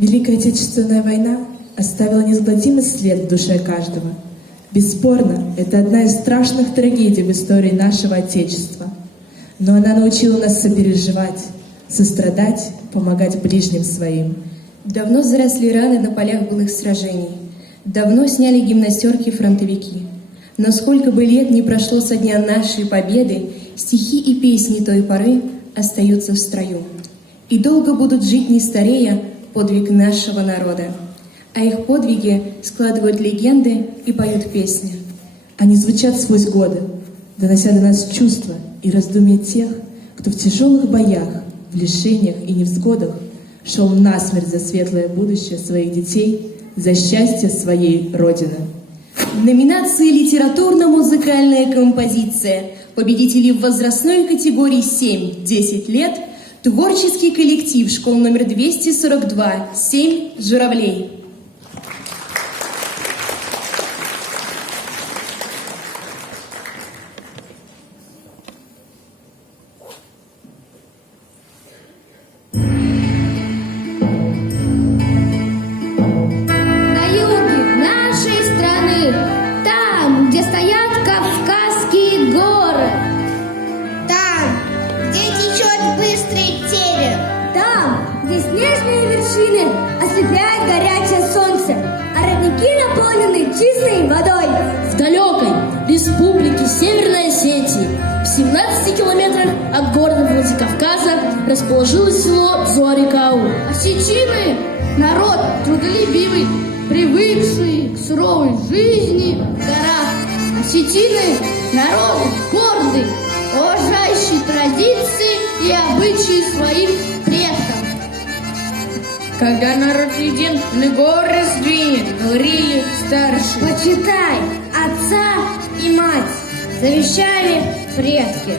Великая Отечественная война оставила неизгладимый след в душе каждого. Бесспорно, это одна из страшных трагедий в истории нашего Отечества. Но она научила нас сопереживать, сострадать, помогать ближним своим. Давно заросли раны на полях былых сражений. Давно сняли гимнастерки фронтовики. Но сколько бы лет ни прошло со дня нашей победы, стихи и песни той поры остаются в строю. И долго будут жить, не старея, подвиг нашего народа. А их подвиги складывают легенды и поют песни. Они звучат сквозь годы, донося до нас чувства и раздумья тех, кто в тяжелых боях, в лишениях и невзгодах шел насмерть за светлое будущее своих детей, за счастье своей Родины. В номинации «Литературно-музыкальная композиция» победители в возрастной категории 7-10 лет творческий коллектив школ номер 242 «7 журавлей». Ослепляет горячее солнце, а родники наполнены чистой водой. В далекой республике Северной Осетии, в 17 километрах от города Владикавказа, расположилось село Зорикау. Осетины – народ трудолюбивый, привыкший к суровой жизни в горах. Осетины – народ гордый, уважающий традиции и обычаи своих предков. Когда народ един, на горы сдвинет, говорили старшие. Почитай отца и мать, завещали предки.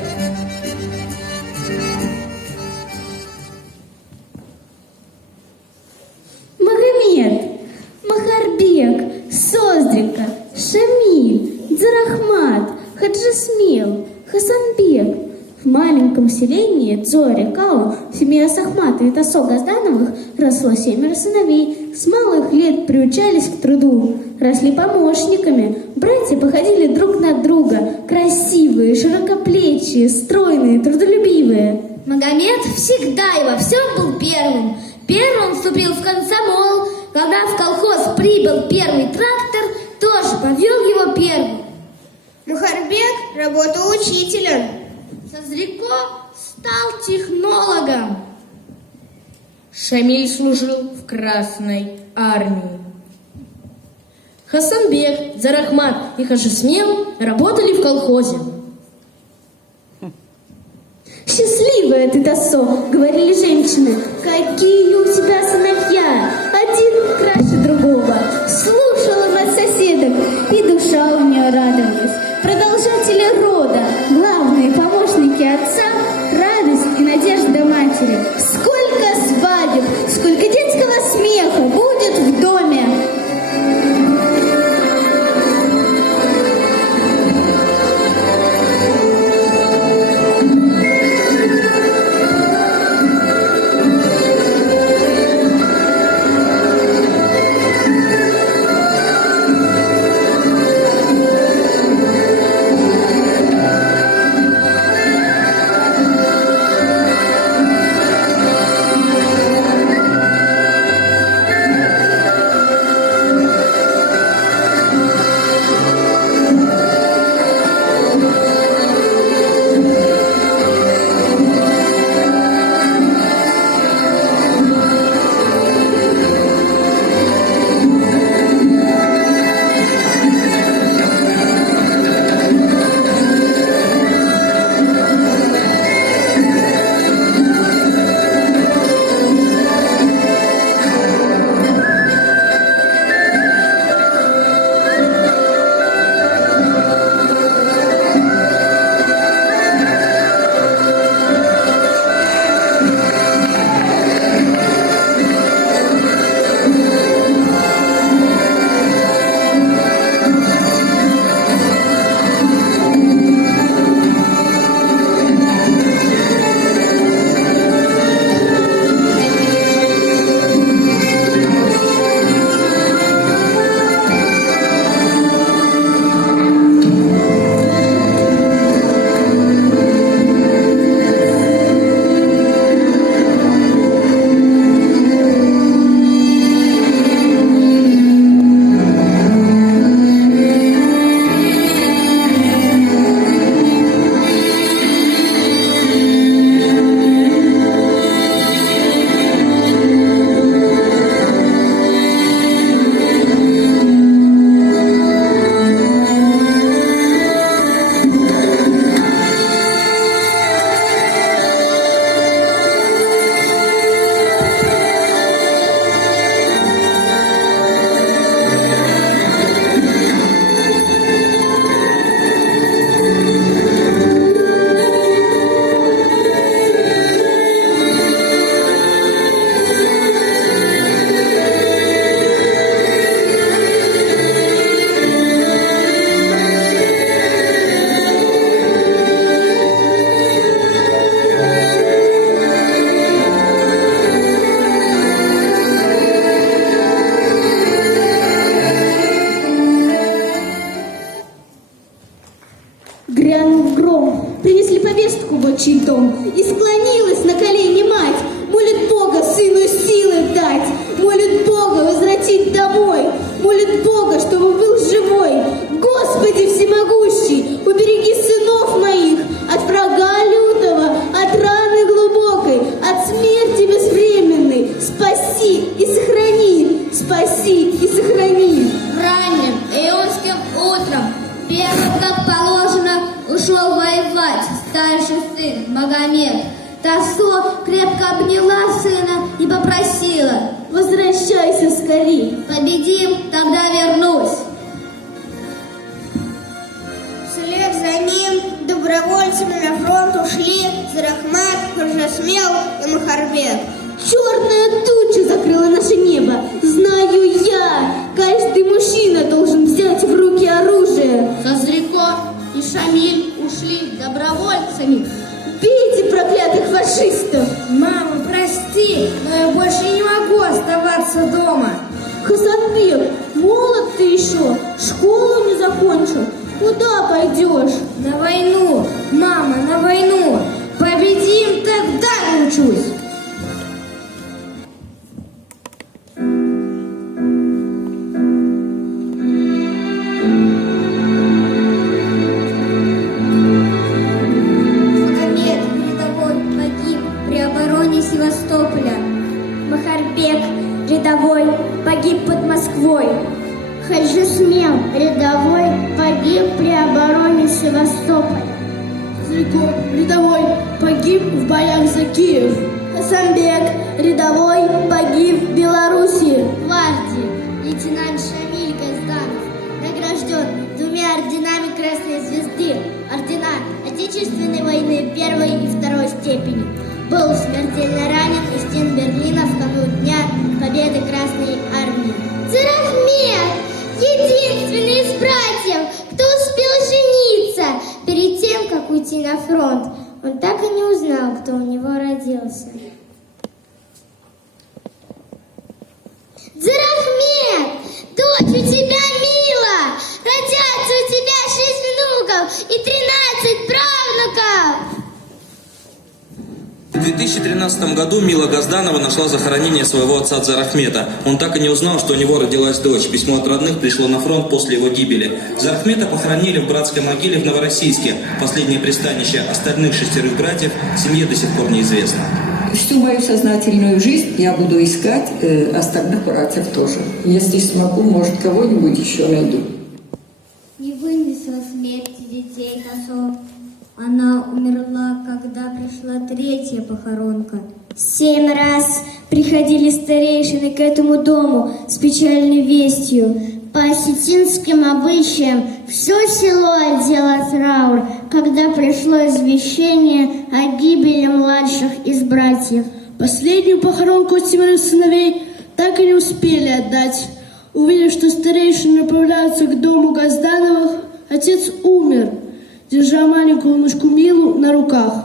Магомед, Махарбек, Создрика, Шамиль, Дзарахмат, Хаджисмил, Хасанбек. В маленьком селении Зорикау в семье Сахмата и Тасо Газдановых росло 7 сыновей. С малых лет приучались к труду, росли помощниками. Братья походили друг на друга, красивые, широкоплечие, стройные, трудолюбивые. Магомед всегда и во всем был первым. Первым вступил в комсомол. Когда в колхоз прибыл первый трактор, тоже повел его первым. Мухарбек работал учителем. Созрико стал технологом. Шамиль служил в Красной армии. Хасанбек, Зарахмат и Хаджисмил работали в колхозе. «Счастливая ты, Тасо!» — говорили женщины. «Какие у тебя сыновья! Один краше другого!» Слушала мать соседок, и душа у нее радовалась. Продолжатели рода, главные помощники отца, радость и надежда матери. Сколько свадеб, сколько детского смеха будет в доме! и склонилась на колени мать, молит Бога сыну силы дать, молит Бога возвратить домой, молит Бога, чтобы был живой. Господи всемогущий, убереги сынов моих от врага лютого, от раны глубокой, от смерти безвременной. Спаси и сохрани, спаси и сохрани. Ранним июньским утром, первым, как положено, ушел воевать старший сын Магомед. Тосо крепко обняла сына и попросила: возвращайся скорей. победим, тогда вернусь. Вслед за ним добровольцами на фронт ушли Зарахмат, Хуржасмел и Махарбек. Черная туча закрыла наше небо. Знаю я, каждый мужчина должен взять в руки оружие. Созрико и Шамиль ушли добровольцами. Бейте проклятых фашистов! Мама, прости, но я больше не могу оставаться дома. Хасанбек, молод ты еще, школу не закончил. Куда пойдешь? На войну, мама, на войну. Победим, тогда научусь. Магомед рядовой погиб при обороне Севастополя. Махарбек, рядовой, погиб под Москвой. Хаджисмел рядовой погиб при обороне Севастополя. Созрико, рядовой, погиб в боях за Киев. Хасанбек, рядовой, погиб в Белоруссии. Гвардии лейтенант Шамиль Газданов награжден 2 орденами Красной Звезды, ордена Отечественной войны 1 и 2 степени. Был смертельно ранен у стен Берлина в канун Дня Победы Красной Армии. Зарахмет, единственный из братьев, кто успел жениться перед тем, как уйти на фронт. Он так и не узнал, кто у него родился. Зарахмет, дочь у тебя мила, родятся у тебя 6 внуков и 13 правнуков. В 2013 году Мила Газданова нашла захоронение своего отца Зарахмета. Он так и не узнал, что у него родилась дочь. Письмо от родных пришло на фронт после его гибели. Зарахмета похоронили в братской могиле в Новороссийске. Последнее пристанище остальных 6 братьев семье до сих пор неизвестно. Всю мою сознательную жизнь я буду искать остальных братьев тоже. Если смогу, может, кого-нибудь еще найду. Не вынесла смерти детей Тосо. Она умерла, когда пришла 3-я похоронка. 7 раз приходили старейшины к этому дому с печальной вестью. По осетинским обычаям все село одело траур, когда пришло извещение о гибели младших из братьев. Последнюю похоронку от 7 сыновей так и не успели отдать. Увидев, что старейшины направляются к дому Газдановых, отец умер, держа маленькую внучку Милу на руках.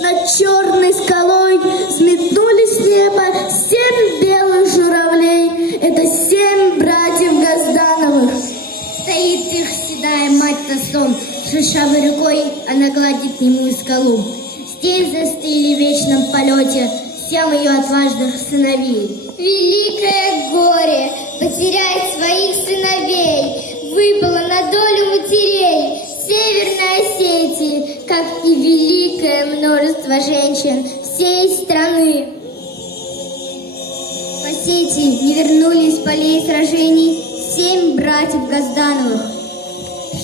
Над черной скалой взметнулись с неба 7 белых журавлей. Это 7 братьев Газдановых. Стоит их седая мать Тосом, шершавой рукой она гладит немую скалу. Здесь застыли в вечном полете 7 ее отважных сыновей. Великое горе потерять своих сыновей выпало на долю матерей Северной Осетии, как и великое множество женщин всей страны. В Осетии не вернулись с полей сражений 7 братьев Газдановых,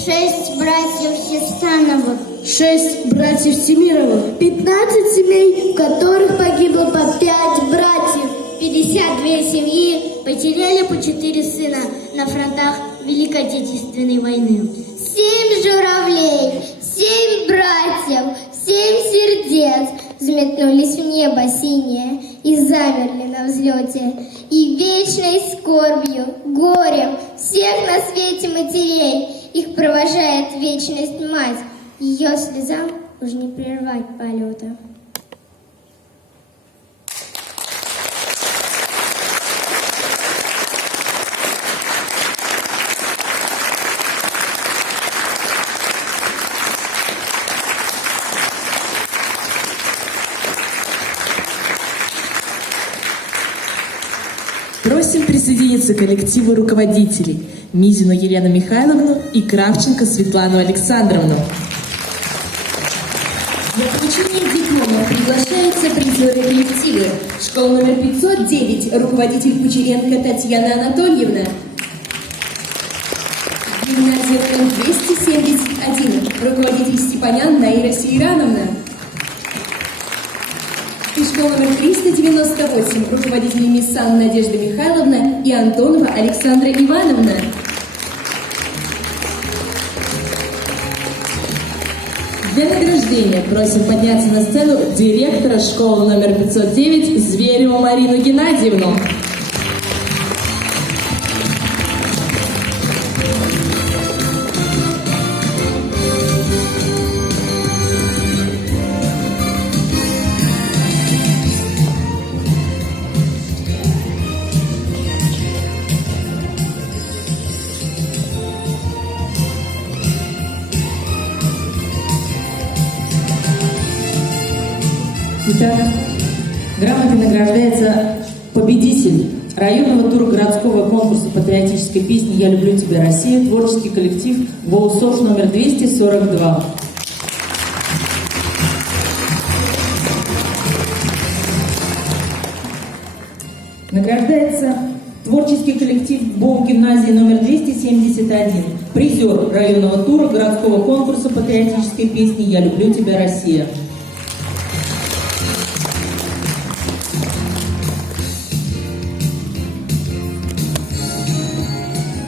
6 братьев Хисановых, 6 братьев Семировых, 15 семей, в которых погибло по 5 братьев. 52 семьи потеряли по 4 сына на фронтах Великой Отечественной войны. 7 журавлей, 7 братьев, 7 сердец взметнулись в небо синее и замерли на взлете. И вечной скорбью, горем всех на свете матерей их провожает вечность мать. Ее слезам уж не прервать полета. Просим присоединиться к коллективу руководителей Мизину Елену Михайловну и Кравченко Светлану Александровну. Для получения диплома приглашаются призеры коллективы. Школа номер 509, руководитель Кучеренко Татьяна Анатольевна. Гимназия номер 271, руководитель Степанян Наира Сейрановна. И школа номер 398, руководитель Миссан Надежда Михайловна и Антонова Александра Ивановна. Для награждения просим подняться на сцену директора школы номер 509 Звереву Марину Геннадьевну. Итак, грамотой награждается победитель районного тура городского конкурса патриотической песни «Я люблю тебя, Россия», творческий коллектив «ВОУСОШ» номер 242. Награждается творческий коллектив БОУ гимназии номер 271, призер районного тура городского конкурса патриотической песни «Я люблю тебя, Россия».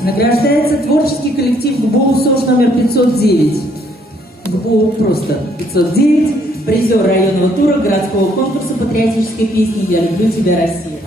Награждается творческий коллектив ГБОУ СОЖ номер 509. ГБОУ просто 509, призер районного тура городского конкурса патриотической песни «Я люблю тебя, Россия».